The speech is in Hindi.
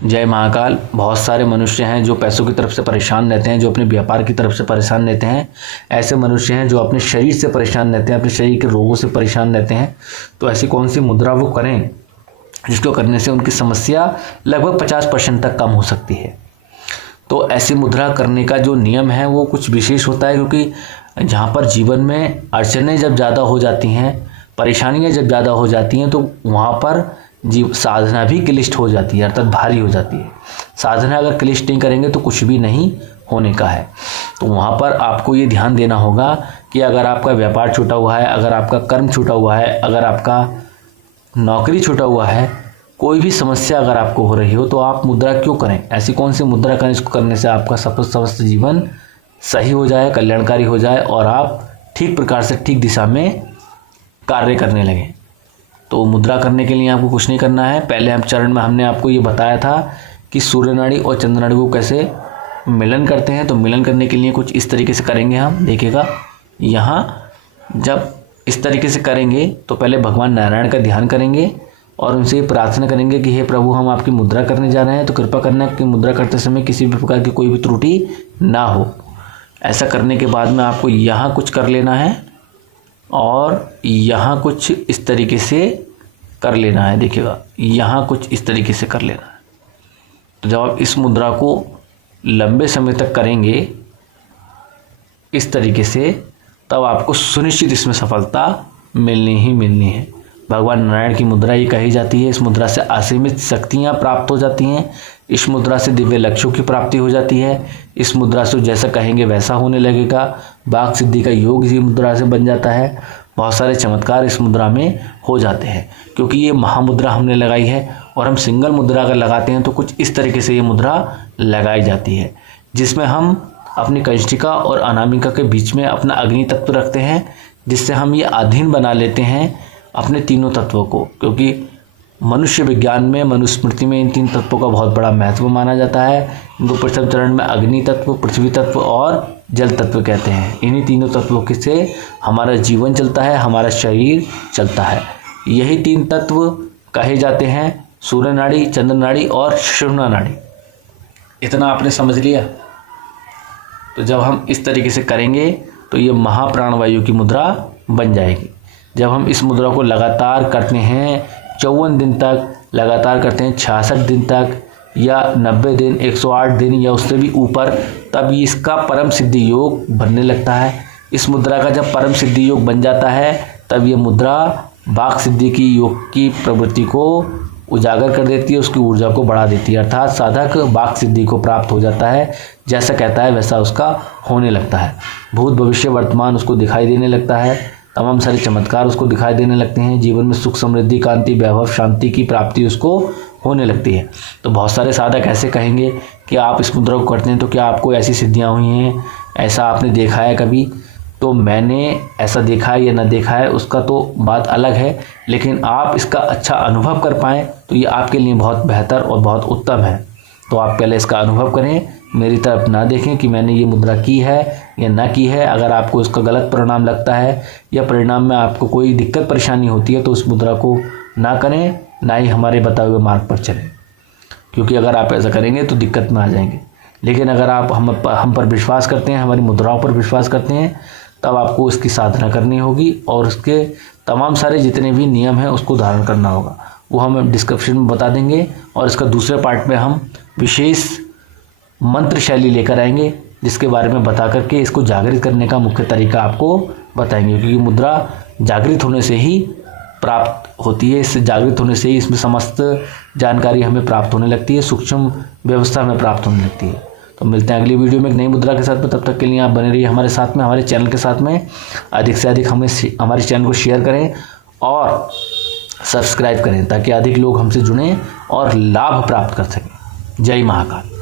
जय महाकाल। बहुत सारे मनुष्य हैं जो पैसों की तरफ से परेशान रहते हैं, जो अपने व्यापार की तरफ से परेशान रहते हैं। ऐसे मनुष्य हैं जो अपने शरीर से परेशान रहते हैं, अपने शरीर के रोगों से परेशान रहते हैं। तो ऐसी कौन सी मुद्रा वो करें जिसको करने से उनकी समस्या लगभग 50% तक कम हो सकती है। तो ऐसी मुद्रा करने का जो नियम है वो कुछ विशेष होता है, क्योंकि जहाँ पर जीवन में अड़चनें जब ज़्यादा हो जाती हैं, परेशानियाँ जब ज़्यादा हो जाती हैं, तो वहाँ पर साधना भी क्लिष्ट हो जाती है, अर्थात भारी हो जाती है। साधना अगर क्लिष्ट नहीं करेंगे तो कुछ भी नहीं होने का है। तो वहाँ पर आपको ये ध्यान देना होगा कि अगर आपका व्यापार छूटा हुआ है, अगर आपका कर्म छूटा हुआ है, अगर आपका नौकरी छूटा हुआ है, कोई भी समस्या अगर आपको हो रही हो, तो आप मुद्रा क्यों करें, ऐसी कौन सी मुद्रा करें जिसको करने से आपका समस्त जीवन सही हो जाए, कल्याणकारी हो जाए और आप ठीक प्रकार से ठीक दिशा में कार्य करने लगें। तो मुद्रा करने के लिए आपको कुछ नहीं करना है। पहले हम चरण में हमने आपको ये बताया था कि सूर्य नाड़ी और चंद्र नाड़ी को कैसे मिलन करते हैं। तो मिलन करने के लिए कुछ इस तरीके से करेंगे हम। देखिएगा, यहाँ जब इस तरीके से करेंगे तो पहले भगवान नारायण का ध्यान करेंगे और उनसे प्रार्थना करेंगे कि हे प्रभु, हम आपकी मुद्रा करने जा रहे हैं, तो कृपा करना कि मुद्रा करते समय किसी भी प्रकार की कोई भी त्रुटि ना हो। ऐसा करने के बाद में आपको यहाँ कुछ कर लेना है और यहाँ कुछ इस तरीके से कर लेना है। देखिएगा, यहाँ कुछ इस तरीके से कर लेना है। तो जब आप इस मुद्रा को लंबे समय तक करेंगे इस तरीके से, तब आपको सुनिश्चित इसमें सफलता मिलनी ही मिलनी है। भगवान नारायण की मुद्रा ये कही जाती है। इस मुद्रा से असीमित शक्तियाँ प्राप्त हो जाती हैं। इस मुद्रा से दिव्य लक्ष्यों की प्राप्ति हो जाती है। इस मुद्रा से जैसा कहेंगे वैसा होने लगेगा। वाक सिद्धि का योग इसी मुद्रा से बन जाता है। बहुत सारे चमत्कार इस मुद्रा में हो जाते हैं, क्योंकि ये महामुद्रा हमने लगाई है। और हम सिंगल मुद्रा अगर लगाते हैं तो कुछ इस तरीके से ये मुद्रा लगाई जाती है, जिसमें हम अपनी कंष्टिका और अनामिका के बीच में अपना अग्नि तत्व रखते हैं, जिससे हम ये अधीन बना लेते हैं अपने तीनों तत्वों को। क्योंकि मनुष्य विज्ञान में, मनुस्मृति में इन तीन तत्वों का बहुत बड़ा महत्व माना जाता है। इनको प्रथम चरण में अग्नि तत्व, पृथ्वी तत्व और जल तत्व कहते हैं। इन्हीं तीनों तत्वों के से हमारा जीवन चलता है, हमारा शरीर चलता है। यही तीन तत्व कहे जाते हैं सूर्य नाड़ी, चंद्र नाड़ी और सुषुम्ना नाड़ी। इतना आपने समझ लिया। तो जब हम इस तरीके से करेंगे तो ये महाप्राणवायु की मुद्रा बन जाएगी। जब हम इस मुद्रा को लगातार करते हैं 54 दिन तक, लगातार करते हैं 66 दिन तक या 90 दिन, 108 दिन या उससे भी ऊपर, तब इसका परम सिद्धि योग बनने लगता है। इस मुद्रा का जब परम सिद्धि योग बन जाता है, तब ये मुद्रा वाक सिद्धि की योग की प्रवृत्ति को उजागर कर देती है, उसकी ऊर्जा को बढ़ा देती है। अर्थात साधक वाक सिद्धि को प्राप्त हो जाता है, जैसा कहता है वैसा उसका होने लगता है। भूत भविष्य वर्तमान उसको दिखाई देने लगता है। तमाम सारे चमत्कार उसको दिखाई देने लगते हैं। जीवन में सुख, समृद्धि, कांति, वैभव, शांति की प्राप्ति उसको होने लगती है। तो बहुत सारे साधक ऐसे कहेंगे कि आप इस मुद्रा को करते हैं तो क्या आपको ऐसी सिद्धियां हुई हैं, ऐसा आपने देखा है कभी? तो मैंने ऐसा देखा है या ना देखा है उसका तो बात अलग है, लेकिन आप इसका अच्छा अनुभव कर पाएँ तो ये आपके लिए बहुत बेहतर और बहुत उत्तम है। तो आप पहले इसका अनुभव करें, मेरी तरफ ना देखें कि मैंने ये मुद्रा की है या ना की है। अगर आपको इसका गलत परिणाम लगता है या परिणाम में आपको कोई दिक्कत परेशानी होती है तो उस मुद्रा को ना करें, ना ही हमारे बताए हुए मार्ग पर चलें, क्योंकि अगर आप ऐसा करेंगे तो दिक्कत में आ जाएंगे। लेकिन अगर आप हम पर विश्वास करते हैं, हमारी मुद्राओं पर विश्वास करते हैं, तब आपको इसकी साधना करनी होगी और उसके तमाम सारे जितने भी नियम हैं उसको धारण करना होगा। वो हम डिस्क्रिप्शन में बता देंगे और इसका दूसरे पार्ट में हम विशेष मंत्र शैली लेकर आएंगे, जिसके बारे में बता करके इसको जागृत करने का मुख्य तरीका आपको बताएंगे। क्योंकि मुद्रा जागृत होने से ही प्राप्त होती है, इससे जागृत होने से ही इसमें समस्त जानकारी हमें प्राप्त होने लगती है, सूक्ष्म व्यवस्था में प्राप्त होने लगती है। तो मिलते हैं अगली वीडियो में एक नई मुद्रा के साथ में। तब तक के लिए आप बने रहिए हमारे साथ में, हमारे चैनल के साथ में। अधिक से अधिक हमारे चैनल को शेयर करें और सब्सक्राइब करें, ताकि अधिक लोग हमसे जुड़ें और लाभ प्राप्त कर सकें। जय महाकाल।